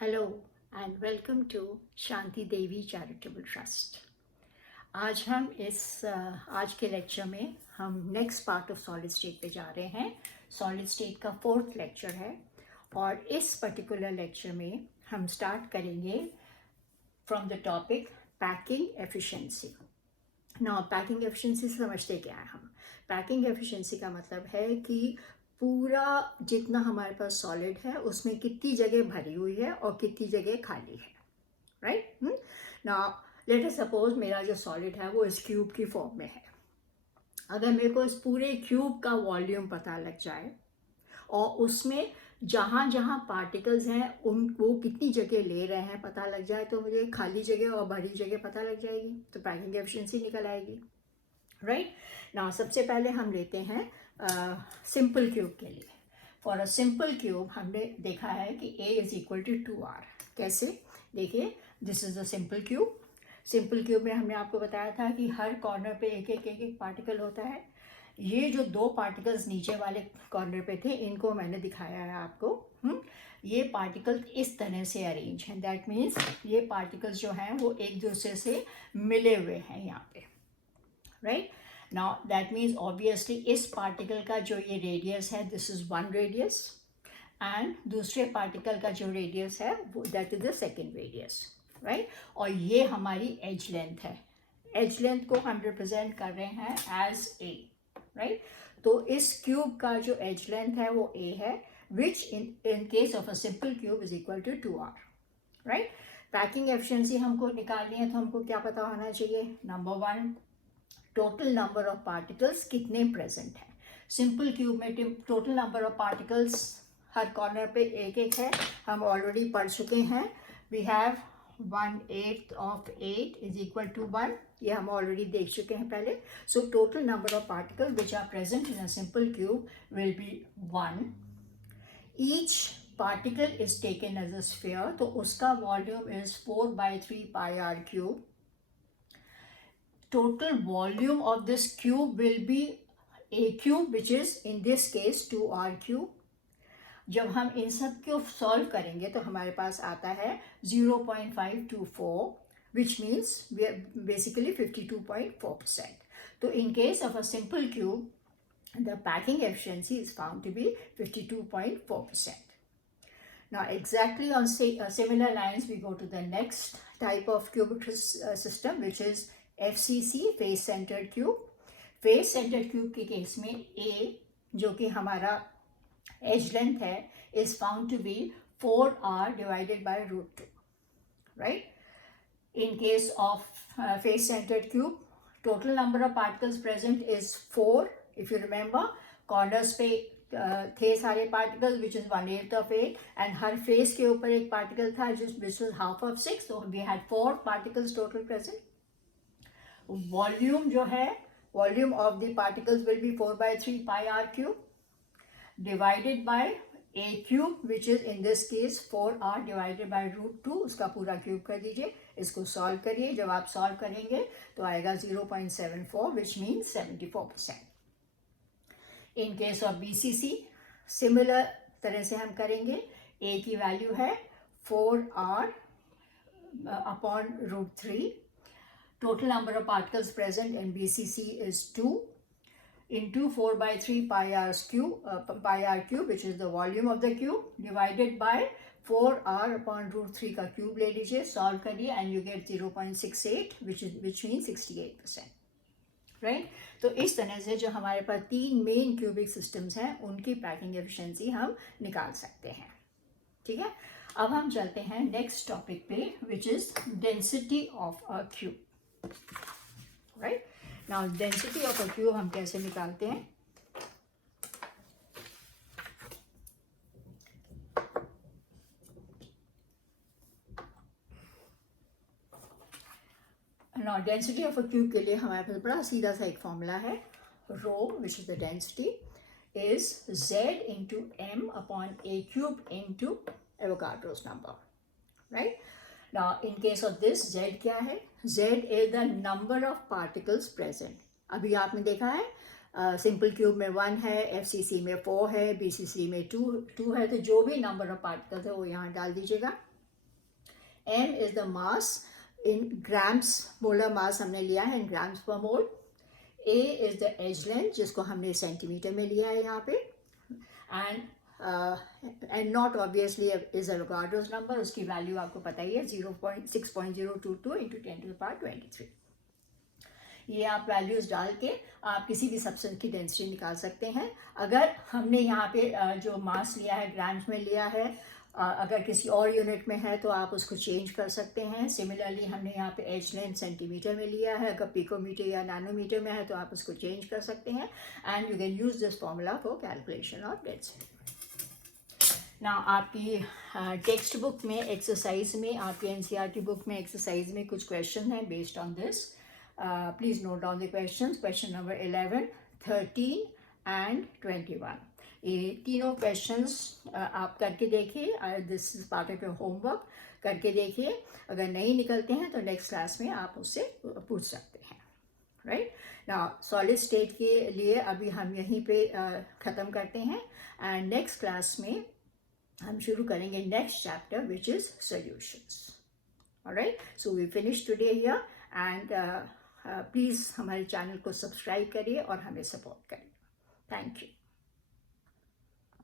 Hello and welcome to Shanti Devi charitable trust. आज हम आज के लेक्चर में हम next part of solid state पे जा रहे हैं। सॉलिड स्टेट का 4th लेक्चर है और इस पर्टिकुलर लेक्चर में हम स्टार्ट करेंगे from the topic packing efficiency. Now packing efficiency समझते क्या है हम? पैकिंग एफिशिएंसी का मतलब है कि पूरा जितना हमारे पास सॉलिड है उसमें कितनी जगह भरी हुई है और कितनी जगह खाली है, right? Now let us suppose मेरा जो सॉलिड है वो इस क्यूब की फॉर्म में है। अगर मेरे को इस पूरे क्यूब का वॉल्यूम पता लग जाए और उसमें जहाँ जहाँ पार्टिकल्स हैं उनको कितनी जगह ले रहे हैं पता लग जाए तो मुझे खाली जगह और भरी जगह पता लग जाएगी, तो पैकिंग एफिशिएंसी निकल आएगी, राइट? नाउ सबसे पहले हम लेते हैं सिंपल क्यूब के लिए। फॉर अ सिंपल क्यूब हमने देखा है कि A is equal to 2R। कैसे? देखिए, this is a simple cube. Simple cube में हमने आपको बताया था कि हर कॉर्नर पे एक एक एक एक पार्टिकल होता है। ये जो दो पार्टिकल्स नीचे वाले कॉर्नर पे थे इनको मैंने दिखाया है आपको। ये पार्टिकल इस तरह से अरेंज हैं, दैट मीन्स ये पार्टिकल्स जो हैं वो एक दूसरे से मिले हुए हैं यहाँ पे, right? Now that means obviously इस पार्टिकल का जो ये रेडियस है दिस इज 1 रेडियस एंड दूसरे पार्टिकल का जो रेडियस है वो that is the second radius, right? और ये हमारी एज लेंथ है। एज लेंथ को हम रिप्रेजेंट कर रहे हैं एज ए, राइट? तो इस क्यूब का जो एज लेंथ है वो ए है, which in case of a simple cube is equal to 2R, right? Packing efficiency हमको निकालनी है तो हमको क्या पता होना चाहिए? Number 1, total number of particles कितने प्रेजेंट हैं। सिंपल क्यूब में टोटल नंबर ऑफ पार्टिकल्स हर कॉर्नर पे एक एक है, हम ऑलरेडी पढ़ चुके हैं। We have 1/8 of 8 is equal to 1, ये हम ऑलरेडी देख चुके हैं पहले। सो total number of particle which are present in a simple cube will be 1। Each particle is taken as a sphere, तो उसका volume is 4/3 pi r cube. Total volume of this cube will be a cube, which is in this case 2R cube. जब हम इन सब को solve करेंगे तो हमारे पास आता है 0.524, which means we are basically 52.4%. तो in case of a simple cube, the packing efficiency is found to be 52.4%. Now exactly on similar lines we go to the next type of cubic system, which is FCC, face centred cube. Face centred cube के case में A जो कि हमारा edge length है is found to be 4R divided by √2, right? In case of face centred cube total number of particles present is 4। If you remember, corners पे थे सारे particle which is 1/8 of 8 and हर face के ऊपर एक particle था जिस which is half of 6, तो we had 4 particles total present. Volume जो है, volume of the particles will be 4/3 pi r cube divided by a cube which is in this case 4R divided by √2, उसका पूरा cube कर दीजिए। इसको solve करिए, जब आप सॉल्व करेंगे तो आएगा 0.74, which means 74%। In case of BCC similar तरह से हम करेंगे। ए की वैल्यू है 4R upon √3। Total number of particles present in BCC is 2 into 4/3 pi r cube, which is the volume of the cube, divided by 4R upon √3 का cube ले लीजिए, solve करिए and you get 0.68, which means 68%, right? तो इस तरह से जो हमारे पास 3 मेन क्यूबिक सिस्टम्स हैं उनकी पैकिंग एफिशिएंसी हम निकाल सकते हैं, ठीक है? अब हम चलते हैं नेक्स्ट टॉपिक पे, which is density of a cube, right? Now density of a cube हम कैसे निकालते हैं? Now density of a cube के लिए हमारे पास बड़ा सीधा सा एक फॉर्मूला है। Rho which is the density is Z into M upon A cube into Avogadro's number, right? Now, in case of this, Z क्या है? Z is the number of particles present. अभी आपने देखा है सिंपल क्यूब में 1 है, FCC में 4 है, BCC में 2 है, तो जो भी नंबर ऑफ पार्टिकल्स है वो यहाँ डाल दीजिएगा, m is the mass in grams, molar mass हमने लिया है in grams per mole. a is the edge length जिसको हमने सेंटीमीटर में लिया है यहाँ पे, and not obviously is a Avogadro's number, उसकी वैल्यू आपको पता ही है 0.6022 into 10 to the power 23. ये आप वैल्यूज़ डाल के आप किसी भी सब्सटेंस की डेंसिटी निकाल सकते हैं. अगर हमने यहाँ पे जो मास लिया है ग्राम्स में लिया है, अगर किसी और यूनिट में है तो आप उसको चेंज कर सकते हैं. सिमिलरली हमने यहाँ पे एज लेंथ सेंटीमीटर में लिया है, अगर पिकोमीटर या नैनोमीटर में है तो आप उसको चेंज कर सकते हैं. And you can use this formula for calculation of density. ना आपकी टेक्स्ट बुक में एक्सरसाइज में, आपकी एनसीईआरटी बुक में एक्सरसाइज में कुछ क्वेश्चन हैं based on this. Please note down the questions. Question number 11, 13 and 21. ये तीनों क्वेश्चंस आप करके देखिए. This is part of your homework. करके देखिए. अगर नहीं निकलते हैं तो नेक्स्ट क्लास में आप उससे पूछ सकते हैं. राइट नाउ सॉलिड स्टेट के लिए अभी हम यहीं पे ख़त्म करते हैं. एंड नेक्स्ट क्लास में हम शुरू करेंगे next chapter which is solutions. Alright, so we finish today here. And please हमारे चैनल को सब्सक्राइब करिए और हमें सपोर्ट करिए. Thank you.